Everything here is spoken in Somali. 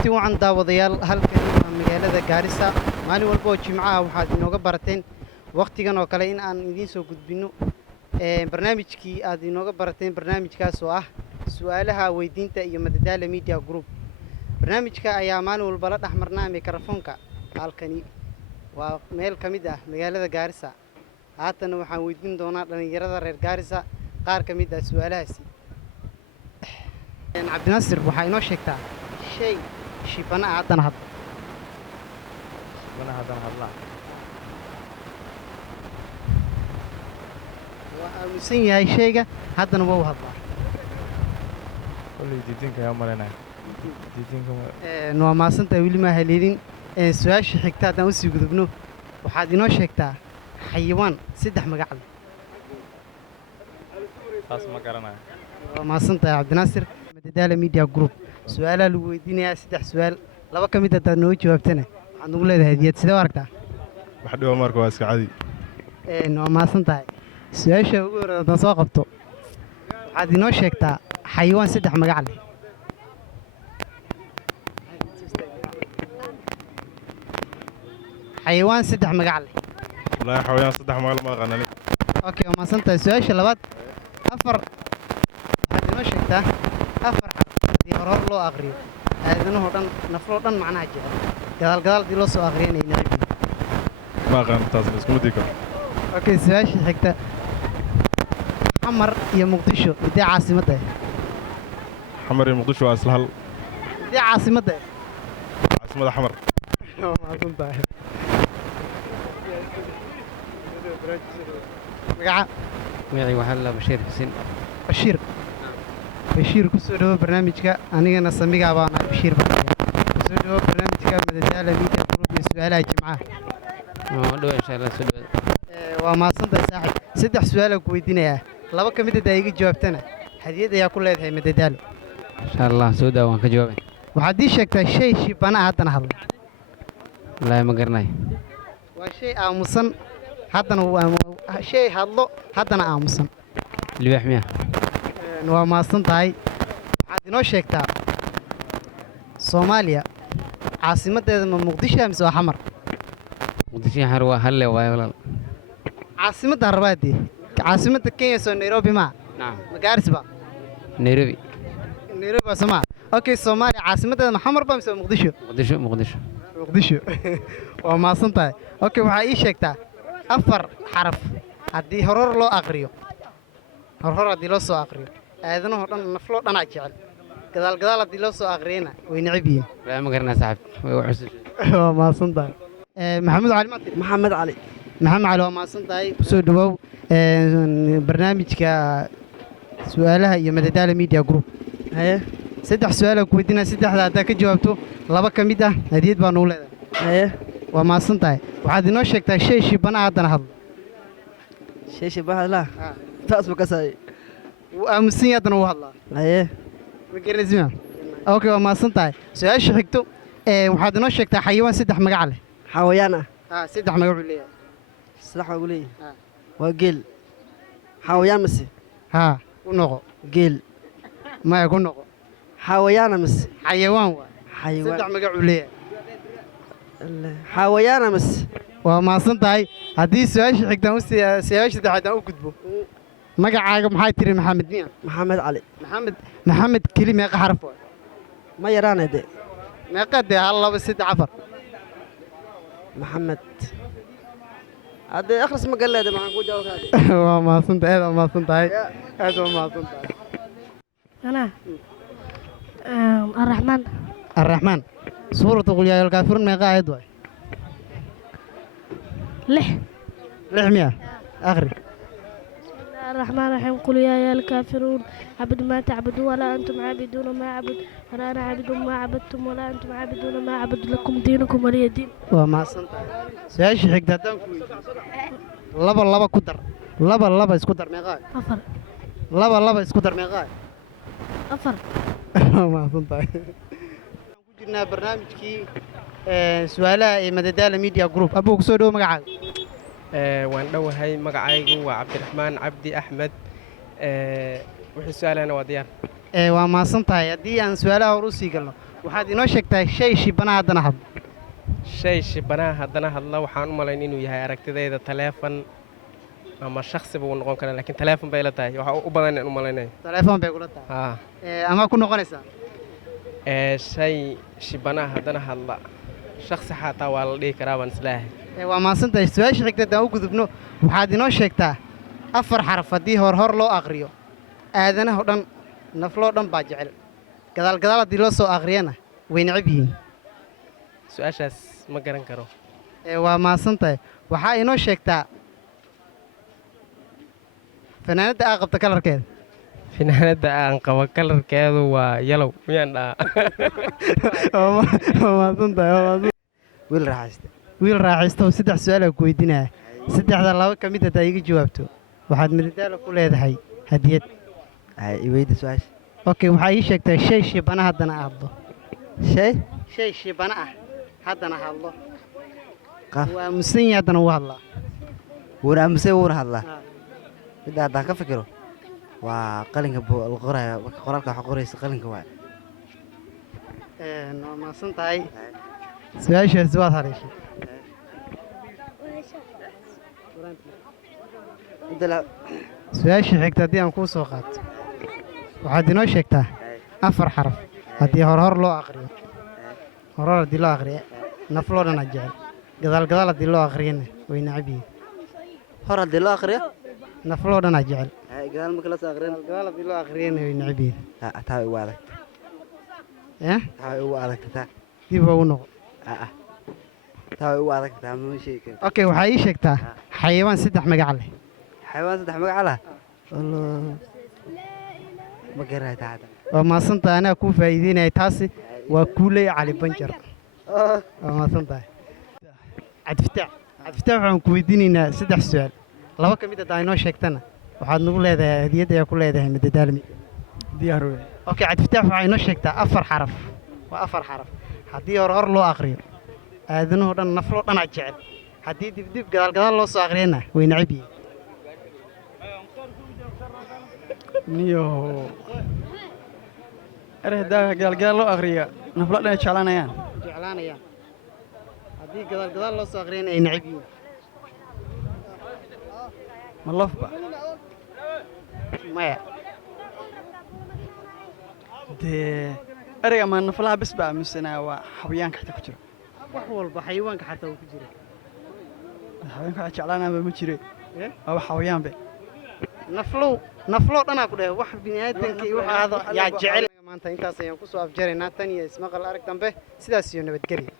kulanti wacan daawadayaal halkan waa magaalada Gaarisa maalin walba oo Jimcaha waxaad inooga barateen waqtigan oo kale in aan idiin soo gudbino barnaamijkii aad inooga barateen barnaamijkaas oo ah su'aalaha weydiinta iyo madadaala media group barnaamijka ayaa maalin walba la dhaxmarnaa mikrofoonka halkani waa meel ka mid ah magaalada Gaarisa haatan waxaan weydiin doonaa dhalinyarada reer Gaarisa qaar ka mid ah su'aalahaasi Cabdinaasir waxaa inoo sheegtaa shay shibana haatan hadda waa aamusan yahay shayga haddana waa u hadlaa waa maasantahay weli ma haleelin su-aasha xigta haddaan usii gudubno waxaad inoo sheegtaa xayawaan 3 magac leh waa maasantahay Cabdinaasir madadaala media group su'aalaha lagu weydiinayaa 3 su'aal laba ka mid ah haddaad nooga jawaabtana waxaad nagu leedahay hadiyad sidee u aragtaa wax dhibo marka waa iska cadi waa maasantahay su-aasha ugu horreeyda haddaan soo qabto waxaad inoo sheegtaa xayawaan 3 magac leh xayawaan 3 magac leh wallaahi xawayaan 3 magac ma aqaan aniga okay waa maasantahay su-aasha labaad afar waxaad inoo sheegtaa afar xaraf haddii hor loo aqriyo aadanahoo dhan nafloo dhan macnaha jecel gadaal haddii loo soo aqriyana ay neceb yihiin ma aqaan taas iskuma dii karo okay su-aasha xigta xamar iyo muqdisho midee caasimadda xamar iyo muqdisho waa isla hal midee caasimadda caasimada xamar waa maasantahay magaca magacayga waxaa la Bashiir Xuseen bashiir ku soo dhawo barnaamijka anigana samigaa baan ahay bashiir barnaamijka ku soo dhawo barnaamijka madadaala media group iyo su'aalaha Jimcaha oo dhow insha Allah soo dhawaad waa maasantahay saaxiib 3 su'aal aan ku weydiinayaa laba ka mid ah iga jawaabtana hadiyad ayaa ku leedahay madadaalo insha Allah soo dhaw waan ka jawaabay waxaad ii sheegtaa shay shibana haddana hadla wallaahi ma garanay waa shay aamusan haddana shay hadlo haddana aamusan libaax miya waa maasan tahay waxaad inoo sheegtaa Soomaaliya caasimadeeda ma Muqdisho mise waa Xamar muqdisho har waa halle waay walaal caasimadda Harbaadi caasimadda Kenya soo Nairobi ma naam Gaarisa Nairobi waa Soomaa okay Soomaaliya caasimadeeda ma Xamar ba mise Muqdisho waa maasan tahay okay waxaa ii sheegtaa afar xaraf haddii horor loo aqriyo hor haddii loo soo aqriyo aadanahoo dhan nafloo dhanaa jecel gadaal haddii loo soo aqriyana way neceb yihiin wallaahi ma garanay saaxiib way u cusub waa maasan tahay maxamed cali waa maasan tahay ku soo dhawow barnaamijka su'aalaha iyo madadaala media group haye 3 su'aal aan ku weydiinaa 3da haddaad ka jawaabto laba ka mid ah hadiyad baa nagu leedahay haye waa maasan tahay waxaad inoo sheegtaa shay shibana haddana hadlo shay shibaha la taas ma kasay wuu aamusan yahay haddana wuu hadlaa haye ma garanaysaa okay waa maasan tahay su-aasha xigto waxaad inoo sheegtaa xayawaan 3 magac leh xawayaan 3 magac uu leeyahay salax ugu leeyahay waa geel xawayaan mise ku noqo geel maya ku noqo xawayaan mise xayawaan waa xayawaan 3 magac uu leeyahay xawayaan mise waa maasan tahay haddii su-aasha xigtaan su-aasha saddexaad u gudbo magacaaga maxay tiri maxamed miya maxamed cali maxamed keli meeqa xaraf waa ma yaraane de meeqa dee 1 2 3 4 maxamed hadde akhris ma galeede maxaan ku jawaabaa waa maasan tahay aad waa maasan tahay أنا الرحمن سورة قل يا أيها الكافرون ما قاعد واي لح 600 أغري بسم الله الرحمن الرحيم قل يا أيها الكافرون عبد ما تعبدون ولا أنتم عابدون ما أعبد ولا أنا عابد ما عبدتم ولا أنتم عابدون ما أعبد لكم دينكم ولي دين وما صنت سيش حق دادان كوي لبا كدر لبا اسكدر ما قاعد أفر لبا اسكدر ما قاعد أفر ما صنت كنا برنامجكي سؤالها مددالة ميديا جروب أبوك سودو مقعد waan dhowahay magacaygu waa Cabdiraxmaan Cabdi Axmed wixii su'aalana waa diyaar waa maasan tahay haddii aan su'aalaha hor u sii galno waxaad inoo sheegtaa shay shibanaha haddana hadlo shay shibanaha haddana hadla waxaan u malayn inuu yahay aragtidayda taleefon ama shakhsiba uu noqon karaa laakiin taleefon bay la tahay waxa u badan in u malaynayo taleefon bay kula tahay haa amaa ku noqonaysaa shay shibanaha haddana hadla shakhsi xataa waa la dhihi karaa baan islaahay waa mahadsantahay su-aasha xigta haddaan u gudubno waxaad inoo sheegtaa 4 xaraf haddii hor loo aqriyo aadanaha o dhan nafloo dhan baa jecel gadaal haddii loo soo aqriyana way necab yihiin su-aashaas ma garan karo waa mahadsantahay waxaa inoo sheegtaa fanaanadda aa qabta kalarkeeda finaanadda aan qabo kalarkeedu waa yalow miyaan dhahaa waa mahadsantahay wiil raaxaysta wiil raaxaysta oo 3 su-aalaa ku weydiinaya 3da 2 ka mid haddaa iga jawaabto waxaad madadaalo ku leedahay hadiyad iweyda su-aasha okay waxaa ii sheegtaa shay shibana haddana hadlo shay shibana ah haddana hadlo qaf waa musanyi haddana wuu hadlaa wuuna aamusay wuuna hadlaa midda haddaan ka fikiro waa qalinka la qoraya marka qoraalka waxa qoraysa qalinka waa waa mahadsan tahay su-aashaasi waad haleeshay su-aashii xigta haddii aan kuu soo qaato waxaad inoo sheegtaa 4 xaraf haddii hor loo aqriyo hor haddii loo aqriyo nafloo dhan aad jecel gadaal haddii loo aqriyana way necab yihiin hor haddii loo aqriyo nafloo dhan aad jecel gadaal marka la soo aqriyo gadaal haddii loo aqriyana way necab yihiin taa ugu adag taa ugu adag taa dib ugu noqo taa ugu adag taa ma sheegi karo okay waxaa ii sheegtaa xayawaan 3 magac leh xayawaan 3 magac leh ma garaa taa waa mahadsantahay anaa kuu faa'iideynaya taasi waa kuuley cali banjar waa mahadsantahay cabdifataax waxaan ku weydiinaynaa 3 su-aal 2 ka mid haddaa inoo sheegtana waxaad nagu leedahay hadiyad ayaa ku leedahay madadaalmi diyaar wey okay cabdifataax waxaa inoo sheegtaa 4 xaraf waa 4 xaraf haddii hor loo aqriyo aadanuhu dhan nafloo dhan aad jecel haddii dibdib gadaal loo soo aqriyana way necab yihiin niyo erey haddaa gaalgadaal loo aqriya nafla dhan ay jeclaanayaan haddii gadaal loo soo aqriyana ay necab yihiin ma lafba maya dee ereyga ma naflaha bes baa aaminsanaa waa xawayaanka xataa ku jira wax walba xayawaanka xataa uu ku jira xawayaanka waxa jeclaanaanba ma jire waaba xawayaanbe nafloo dhanaa ku dhahay wax bini'aadanka iyo waxa ahdo yaa jecel maanta intaas ayaan ku soo afjaraynaa tan iyo ismaqal arag dambe sidaas iyo nabadgelya